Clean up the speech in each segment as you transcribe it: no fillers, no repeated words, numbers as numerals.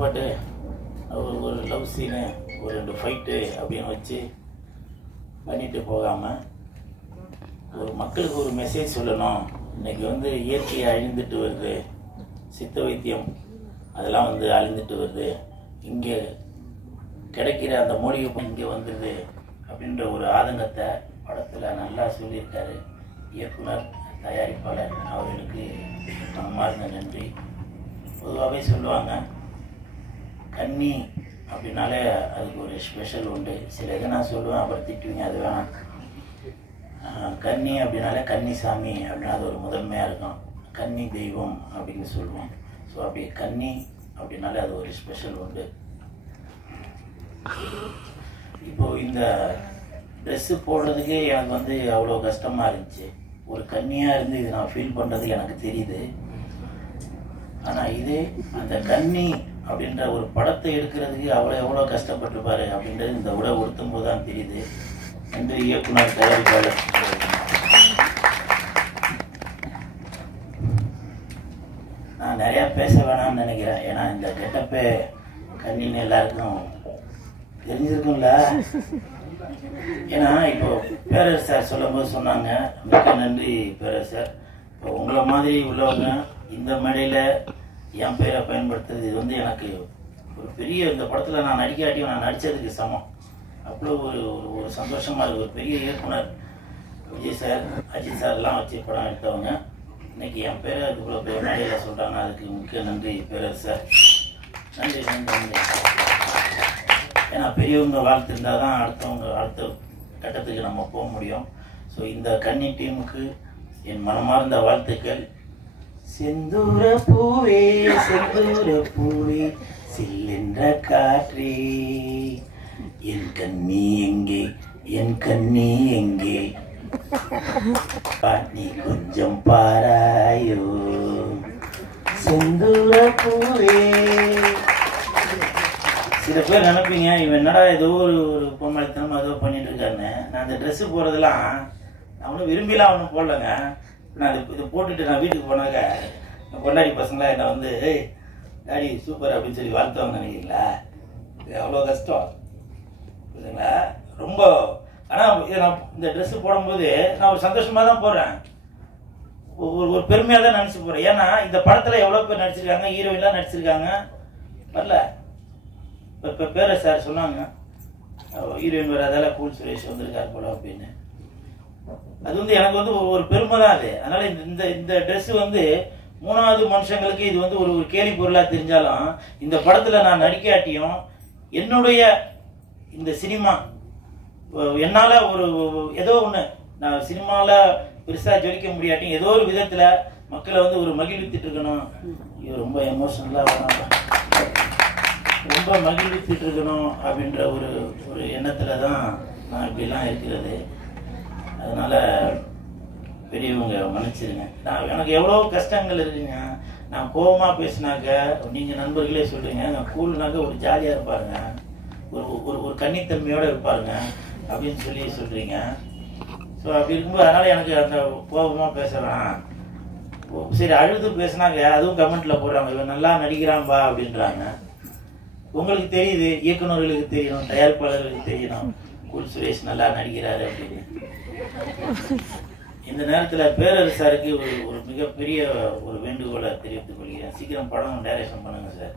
கட்டுப்பாட்டு ஒரு லவ் சீனு ஒரு 2 ஃபைட்டு அப்படின்னு வச்சு பண்ணிட்டு போகாமல் ஒரு மக்களுக்கு ஒரு மெசேஜ் சொல்லணும். இன்னைக்கு வந்து இயற்கையை அழிந்துட்டு வருது, சித்த வைத்தியம் அதெல்லாம் வந்து அழிந்துட்டு வருது, இங்கே கிடைக்கிற அந்த மூலிகை இங்கே வந்துடுது அப்படின்ற ஒரு ஆதங்கத்தை படத்தில் நல்லா சொல்லியிருக்காரு இயக்குனர், தயாரிப்பாளர் அவர்களுக்கு மனமார்ந்த நன்றி. பொதுவாகவே சொல்லுவாங்க கன்னி அப்படின்னாலே அதுக்கு ஒரு ஸ்பெஷல் உண்டு. சில இதை நான் சொல்லுவேன், அப்புறம் திட்டுவீங்க, அது வேணாம். கன்னி அப்படின்னாலே கன்னிசாமி அப்படின்னா அது ஒரு முதன்மையாக இருக்கும். கன்னி தெய்வம் அப்படின்னு சொல்லுவோம். ஸோ அப்படி கன்னி அப்படின்னாலே அது ஒரு ஸ்பெஷல் உண்டு. இப்போது இந்த ட்ரெஸ்ஸு போடுறதுக்கே எனக்கு வந்து அவ்வளோ கஷ்டமாக இருந்துச்சு. ஒரு கன்னியாக இருந்து இது நான் ஃபீல் பண்ணுறது எனக்கு தெரியுது. ஆனால் இதே அந்த கன்னி அப்படின்ற ஒரு படத்தை எடுக்கிறதுக்கு எவ்வளோ கஷ்டப்பட்டுருப்பாரு அப்படின்றது இந்த உடை உடுத்தும் போது தான் தெரியுது. என்று இயக்குனர், தயாரிப்பாளர். நான் நிறையா பேச வேணாம்னு நினைக்கிறேன். ஏன்னா இந்த கெட்டப்பே கண்ணின்னு எல்லாருக்கும் தெரிஞ்சிருக்கும்ல. ஏன்னா இப்போ பேரர் சார் சொல்லும் போது சொன்னாங்க, மிக்க நன்றி பேரர் சார். இப்போ உங்களை மாதிரி உள்ளவங்க இந்த மேடையில் என் பேரை பயன்படுத்துறது இது வந்து எனக்கு ஒரு பெரிய, இந்த படத்தில் நான் நடிக்காட்டியும் நான் நடித்ததுக்கு சமம். அவ்வளோ ஒரு சந்தோஷமாக இருக்குது. ஒரு பெரிய இயக்குனர் விஜய் சார், அஜித் சார்லாம் வச்சு படம் எடுத்தவங்க இன்னைக்கு என் பேரை அதுக்குள்ள பெரிய மேடையில் சொல்கிறாங்க. அதுக்கு மிக்க நன்றி பேரர் சார். நன்றி நன்றி நன்றி. ஏன்னா பெரியவங்க வாழ்த்து இருந்தால் தான் அடுத்த கட்டத்துக்கு நம்ம போக முடியும். ஸோ இந்த கன்னி டீமுக்கு என் மனமார்ந்த வாழ்த்துக்கள். செந்தூர பூவே செந்தூர பூவே சில்லென்ற காற்றே, என் கண்ணி எங்கே என் கண்ணி எங்கே, நீ கொஞ்சம் பாராயோ செந்தூர பூவே. சில பேர் நினைப்பீங்க இவன் என்னடா ஏதோ ஒரு பொம்மலைத்தனமாக ஏதோ பண்ணிட்டு இருக்காருன்னு. நான் அந்த ட்ரெஸ்ஸு போடுறதெல்லாம் நான் ஒன்றும் விரும்பிலாம் ஒன்றும் போடலைங்க. நான் இது போட்டுட்டு நான் வீட்டுக்கு போனாக்க கொண்டாடி பசங்களாம் என்னை வந்து டாடி சூப்பர் அப்படின்னு சொல்லி வாழ்த்துவாங்க. நினைக்கிறீங்களா? இது அவ்வளோ கஷ்டம் புரியுதுங்களா? ரொம்ப. ஆனால் நான் இந்த ட்ரெஸ்ஸு போடும்போது நான் ஒரு சந்தோஷமாக தான் போடுறேன், ஒரு பெருமையாக தான் நினச்சி போகிறேன். ஏன்னா இந்த படத்தில் எவ்வளோ பேர் நடிச்சிருக்காங்க, ஹீரோயின்லாம் நடிச்சிருக்காங்க. வரல இப்போ பேர சார் சொன்னாங்க ஹீரோயின் வராதால கூல் சுரேஷ் வந்திருக்காரு போல அப்படின்னு. அது வந்து எனக்கு வந்து ஒரு பெருமை தான் அது. அதனால இந்த ட்ரெஸ் வந்து 3வது மனுஷங்களுக்கு இது வந்து ஒரு கேலி பொருளாக தெரிஞ்சாலும் இந்த படத்தில் நான் நடிக்காட்டியும் என்னுடைய இந்த சினிமா என்னால் ஏதோ ஒன்று நான் சினிமாவில் பெருசாக ஜொலிக்க முடியாட்டியும் ஏதோ ஒரு விதத்தில் மக்களை வந்து ஒரு மகிழ்வித்துட்டு இருக்கணும். ஐயோ ரொம்ப எமோஷனலாக ரொம்ப மகிழ்வித்துட்டு இருக்கணும் அப்படின்ற ஒரு எண்ணத்தில் தான் நான் இப்படிலாம் இருக்கிறது. அதனால் பெரியவங்க மன்னிச்சிருங்க. எனக்கு எவ்வளோ கஷ்டங்கள் இருக்குங்க. நான் கோபமாக பேசினாக்க நீங்கள் நண்பர்களே சொல்கிறீங்க, நான் கூல்னாக்க ஒரு ஜாலியாக இருப்பாருங்க, ஒரு கன்னித்தன்மையோடு இருப்பாருங்க அப்படின்னு சொல்கிறீங்க. ஸோ அப்படி இருக்கும்போது அதனால் எனக்கு அந்த கோபமாக பேச வேணாம். சரி அழுது பேசினாக்க அதுவும் கமெண்ட்டில் போடுறாங்க, இவன் நல்லா நடிக்கிறான்பா அப்படின்றாங்க. உங்களுக்கு தெரியுது, இயக்குநர்களுக்கு தெரியணும், தயாரிப்பாளர்களுக்கு தெரியணும் கூல் சுரேஷ் நல்லா நடிக்கிறாரு அப்படின்னு. இந்த நேரத்தில் பேரர் சாருக்கு ஒரு மிகப்பெரிய ஒரு வேண்டுகோளை தெரிவித்துக் கொள்கிறேன். சீக்கிரம் படம் டைரக்ஷன் பண்ணுங்க சார்.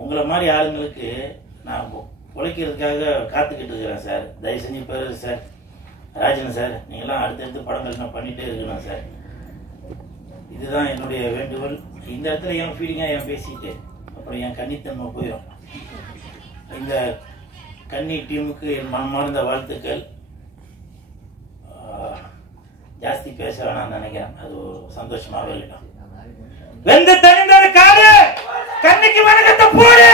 உங்களை மாதிரி ஆளுங்களுக்கு நான் உழைக்கிறதுக்காக காத்துக்கிட்டு இருக்கிறேன் சார். தயவு செஞ்சு பேரர் சார், ராஜன் சார், நீங்களாம் அடுத்தடுத்து படங்கள் நான் பண்ணிகிட்டே இருக்கணும் சார். இதுதான் என்னுடைய வேண்டுகோள். இந்த இடத்துல என் ஃபீலிங்காக என் பேசிட்டு அப்புறம் என் கன்னித்தன்மை போயிடும். இந்த கன்னி டீமுக்கு என் மனமார்ந்த வாழ்த்துக்கள். ஜாஸ்தி பேச வேணாம்னு நினைக்கிறேன், அது சந்தோஷமாகவே இருக்கட்டும். வெந்து தனிந்த காடு கன்னிக்கு வணக்கத்தை போடு.